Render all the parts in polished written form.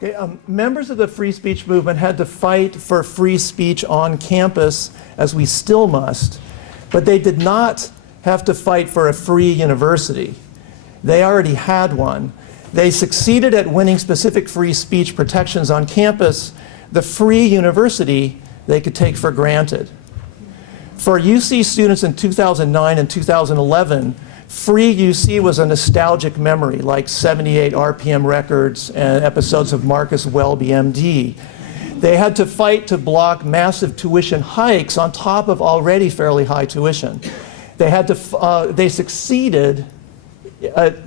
Okay, members of the free speech movement had to fight for free speech on campus, as we still must, but they did not have to fight for a free university. They already had one. They succeeded at winning specific free speech protections on campus. The free university they could take for granted. For UC students in 2009 and 2011, free UC was a nostalgic memory, like 78 RPM records and episodes of Marcus Welby, MD. They had to fight to block massive tuition hikes on top of already fairly high tuition. They succeeded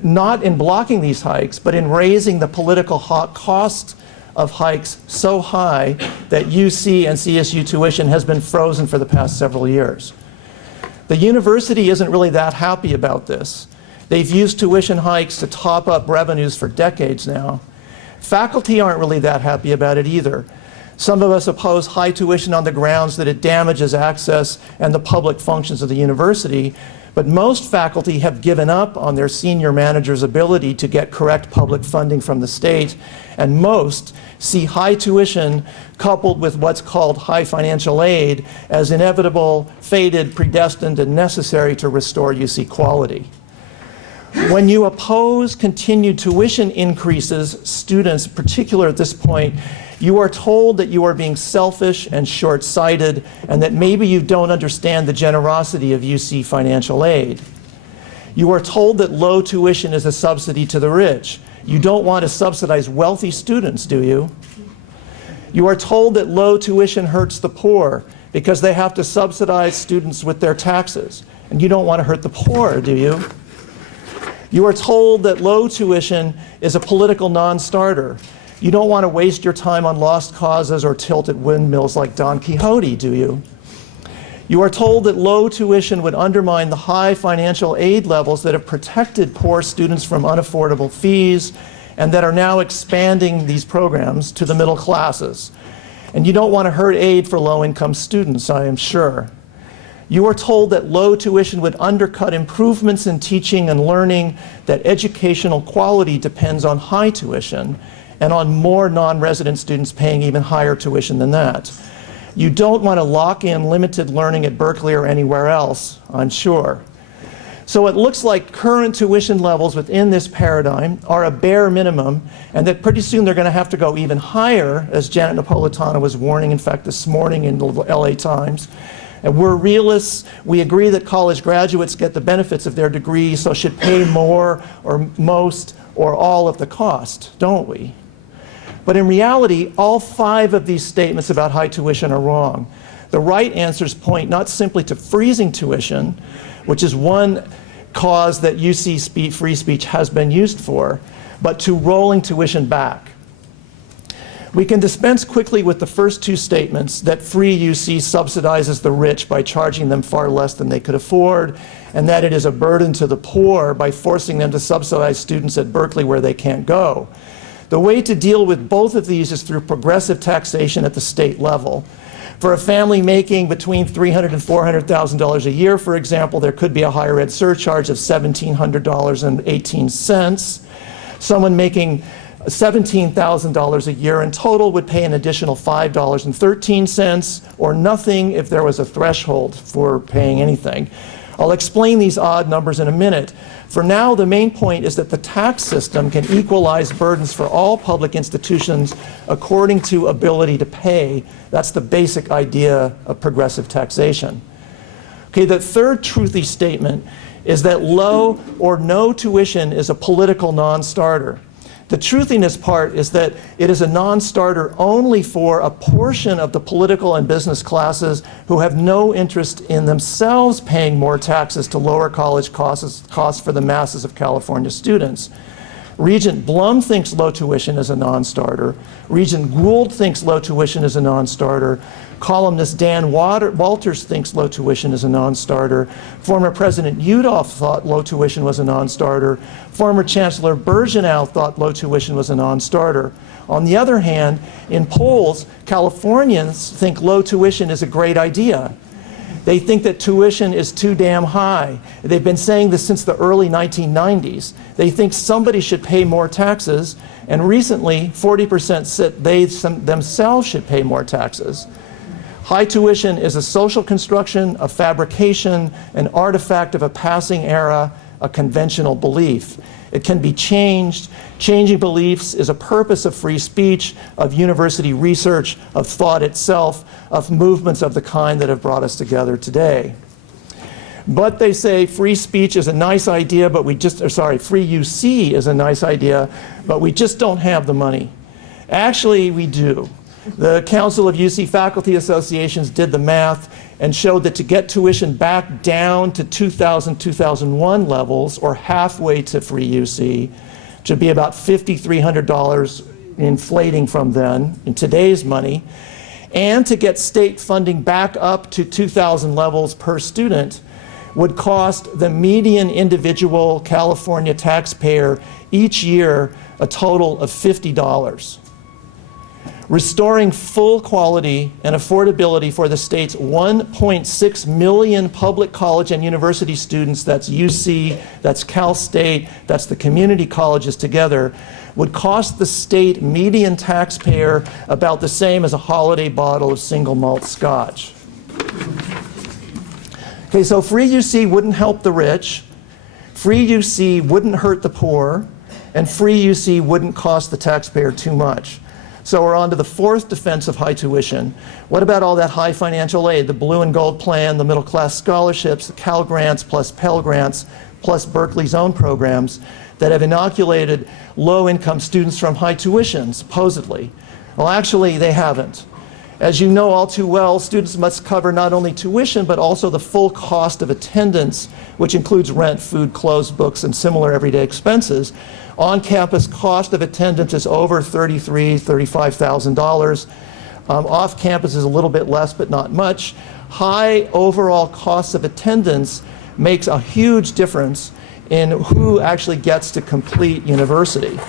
not in blocking these hikes, but in raising the political cost of hikes so high that UC and CSU tuition has been frozen for the past several years. The university isn't really that happy about this. They've used tuition hikes to top up revenues for decades now. Faculty aren't really that happy about it either. Some of us oppose high tuition on the grounds that it damages access and the public functions of the university, but most faculty have given up on their senior managers' ability to get correct public funding from the state, and most see high tuition coupled with what's called high financial aid as inevitable, fated, predestined, and necessary to restore UC quality. When you oppose continued tuition increases, students, in particular at this point, you are told that you are being selfish and short-sighted, and that maybe you don't understand the generosity of UC financial aid. You are told that low tuition is a subsidy to the rich. You don't want to subsidize wealthy students, do you? You are told that low tuition hurts the poor because they have to subsidize students with their taxes. And you don't want to hurt the poor, do you? You are told that low tuition is a political non-starter. You don't want to waste your time on lost causes or tilted windmills like Don Quixote, do you? You are told that low tuition would undermine the high financial aid levels that have protected poor students from unaffordable fees and that are now expanding these programs to the middle classes. And you don't want to hurt aid for low-income students, I am sure. You are told that low tuition would undercut improvements in teaching and learning, that educational quality depends on high tuition, and on more non-resident students paying even higher tuition than that. You don't want to lock in limited learning at Berkeley or anywhere else, I'm sure. So it looks like current tuition levels within this paradigm are a bare minimum, and that pretty soon they're going to have to go even higher, as Janet Napolitano was warning, in fact, this morning in the LA Times. And we're realists. We agree that college graduates get the benefits of their degree, so should pay more or most or all of the cost, don't we? But in reality, all 5 of these statements about high tuition are wrong. The right answers point not simply to freezing tuition, which is one cause that UC free speech has been used for, but to rolling tuition back. We can dispense quickly with the first 2 statements that free UC subsidizes the rich by charging them far less than they could afford, and that it is a burden to the poor by forcing them to subsidize students at Berkeley where they can't go. The way to deal with both of these is through progressive taxation at the state level. For a family making between $300,000 and $400,000 a year, for example, there could be a higher ed surcharge of $1,700.18. Someone making $17,000 a year in total would pay an additional $5.13, or nothing if there was a threshold for paying anything. I'll explain these odd numbers in a minute. For now, the main point is that the tax system can equalize burdens for all public institutions according to ability to pay. That's the basic idea of progressive taxation. Okay, the third truthy statement is that low or no tuition is a political non-starter. The truthiness part is that it is a non-starter only for a portion of the political and business classes who have no interest in themselves paying more taxes to lower college costs for the masses of California students. Regent Blum thinks low tuition is a non-starter. Regent Gould thinks low tuition is a non-starter. Columnist Dan Walters thinks low tuition is a non-starter. Former President Yudof thought low tuition was a non-starter. Former Chancellor Birgeneau thought low tuition was a non-starter. On the other hand, in polls, Californians think low tuition is a great idea. They think that tuition is too damn high. They've been saying this since the early 1990s. They think somebody should pay more taxes, and recently 40% said they themselves should pay more taxes. High tuition is a social construction, a fabrication, an artifact of a passing era, a conventional belief. It can be changed. Changing beliefs is a purpose of free speech, of university research, of thought itself, of movements of the kind that have brought us together today. But they say free speech is a nice idea, but free UC is a nice idea, but we just don't have the money. Actually, we do. The Council of UC Faculty Associations did the math and showed that to get tuition back down to 2000-2001 levels, or halfway to free UC, which would be about $5,300 inflating from then in today's money, and to get state funding back up to 2000 levels per student would cost the median individual California taxpayer each year a total of $50. Restoring full quality and affordability for the state's 1.6 million public college and university students, that's UC, that's Cal State, that's the community colleges together, would cost the state median taxpayer about the same as a holiday bottle of single malt scotch. Okay, so free UC wouldn't help the rich, free UC wouldn't hurt the poor, and free UC wouldn't cost the taxpayer too much. So we're on to the fourth defense of high tuition. What about all that high financial aid, the blue and gold plan, the middle class scholarships, the Cal grants plus Pell grants, plus Berkeley's own programs that have inoculated low income students from high tuition, supposedly? Well, actually, they haven't. As you know all too well, students must cover not only tuition, but also the full cost of attendance, which includes rent, food, clothes, books, and similar everyday expenses. On-campus cost of attendance is over $33,000, $35,000. Off-campus is a little bit less, but not much. High overall costs of attendance makes a huge difference in who actually gets to complete university.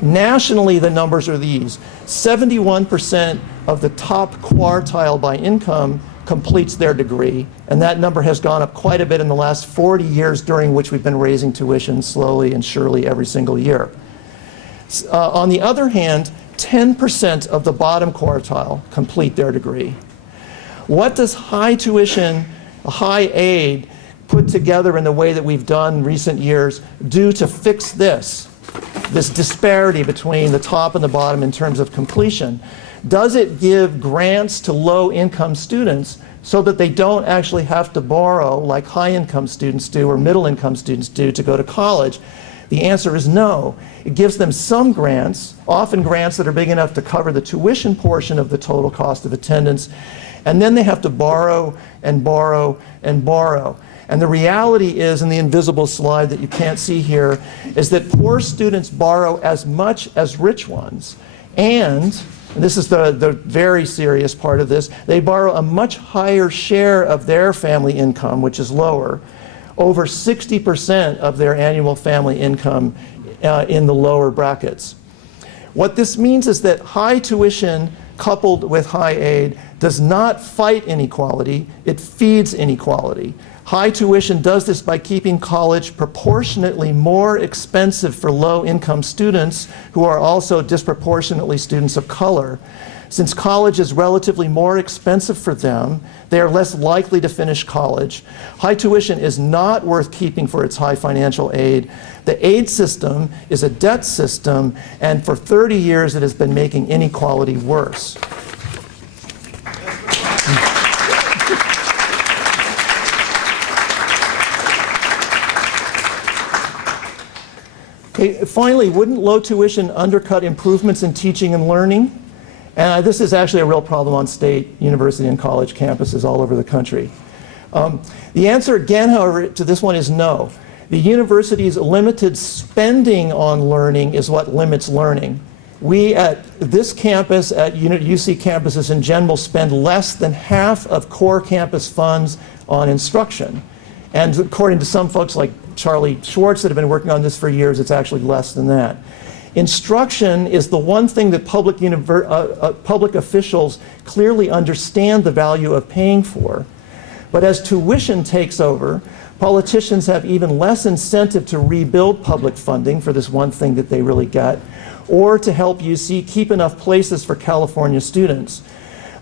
Nationally, the numbers are these. 71% of the top quartile by income completes their degree, and that number has gone up quite a bit in the last 40 years, during which we've been raising tuition slowly and surely every single year. On the other hand, 10% of the bottom quartile complete their degree. What does high tuition, high aid, put together in the way that we've done in recent years do to fix this disparity between the top and the bottom in terms of completion? Does it give grants to low-income students so that they don't actually have to borrow like high-income students do or middle-income students do to go to college? The answer is no. It gives them some grants, often grants that are big enough to cover the tuition portion of the total cost of attendance, and then they have to borrow and borrow and borrow. And the reality is, in the invisible slide that you can't see here, is that poor students borrow as much as rich ones, and this is the very serious part of this, they borrow a much higher share of their family income, which is lower, over 60% of their annual family income in the lower brackets. What this means is that high tuition coupled with high aid does not fight inequality, it feeds inequality. High tuition does this by keeping college proportionately more expensive for low-income students who are also disproportionately students of color. Since college is relatively more expensive for them, they are less likely to finish college. High tuition is not worth keeping for its high financial aid. The aid system is a debt system, and for 30 years it has been making inequality worse. Okay, finally, wouldn't low tuition undercut improvements in teaching and learning? And this is actually a real problem on state, university, and college campuses all over the country. The answer again, however, to this one is no. The university's limited spending on learning is what limits learning. We at this campus, at UC campuses in general, spend less than half of core campus funds on instruction. And according to some folks like Charlie Schwartz that have been working on this for years, it's actually less than that. Instruction is the one thing that public officials clearly understand the value of paying for. But as tuition takes over, politicians have even less incentive to rebuild public funding for this one thing that they really get, or to help UC keep enough places for California students.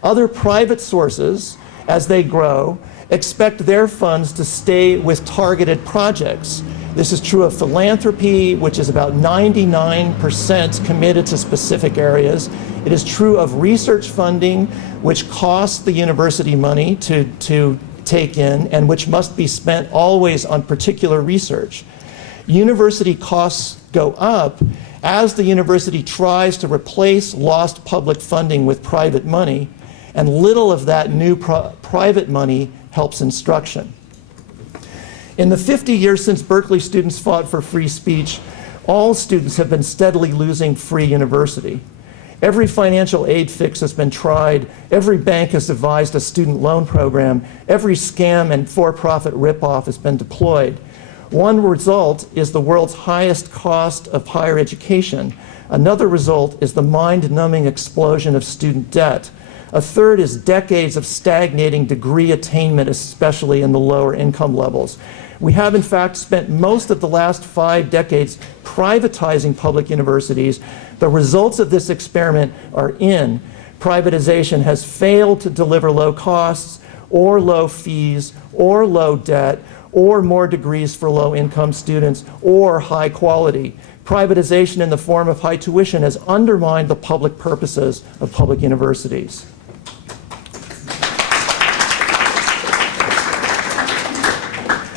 Other private sources, as they grow, expect their funds to stay with targeted projects. This is true of philanthropy, which is about 99% committed to specific areas. It is true of research funding, which costs the university money to take in and which must be spent always on particular research. University costs go up as the university tries to replace lost public funding with private money, and little of that new private money helps instruction. In the 50 years since Berkeley students fought for free speech, all students have been steadily losing free university. Every financial aid fix has been tried, every bank has devised a student loan program, every scam and for-profit ripoff has been deployed. One result is the world's highest cost of higher education. Another result is the mind-numbing explosion of student debt. A third is decades of stagnating degree attainment, especially in the lower income levels. We have, in fact, spent most of the last 5 decades privatizing public universities. The results of this experiment are in. Privatization has failed to deliver low costs, or low fees, or low debt, or more degrees for low-income students, or high quality. Privatization in the form of high tuition has undermined the public purposes of public universities.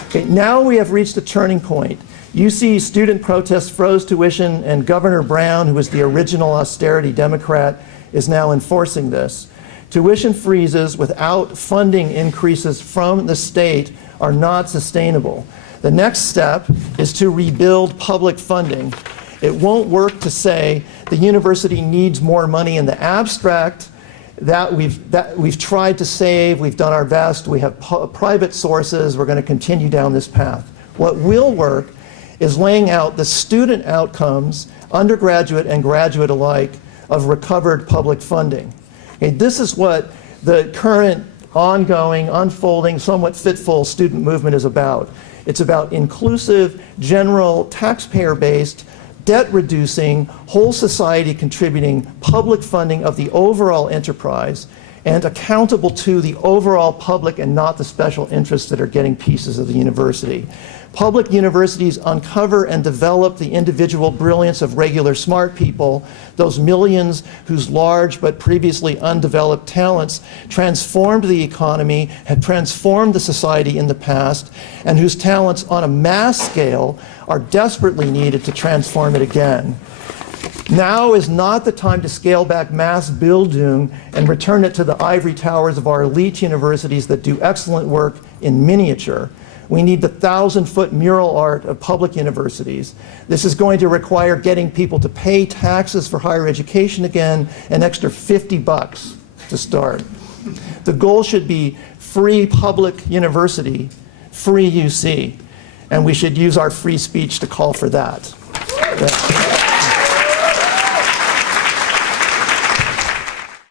Okay, now we have reached a turning point. UC student protests froze tuition, and Governor Brown, who was the original austerity Democrat, is now enforcing this. Tuition freezes without funding increases from the state are not sustainable. The next step is to rebuild public funding. It won't work to say the university needs more money in the abstract, that we've tried to save, we've done our best, we have private sources, we're going to continue down this path. What will work is laying out the student outcomes, undergraduate and graduate alike, of recovered public funding. Okay, this is what the current ongoing, unfolding, somewhat fitful student movement is about. It's about inclusive, general, taxpayer-based, debt-reducing, whole society contributing public funding of the overall enterprise and accountable to the overall public and not the special interests that are getting pieces of the university. Public universities uncover and develop the individual brilliance of regular smart people, those millions whose large but previously undeveloped talents transformed the economy, have transformed the society in the past, and whose talents on a mass scale are desperately needed to transform it again. Now is not the time to scale back mass building and return it to the ivory towers of our elite universities that do excellent work in miniature. We need the 1,000-foot mural art of public universities. This is going to require getting people to pay taxes for higher education again, an extra $50 to start. The goal should be free public university, free UC, and we should use our free speech to call for that.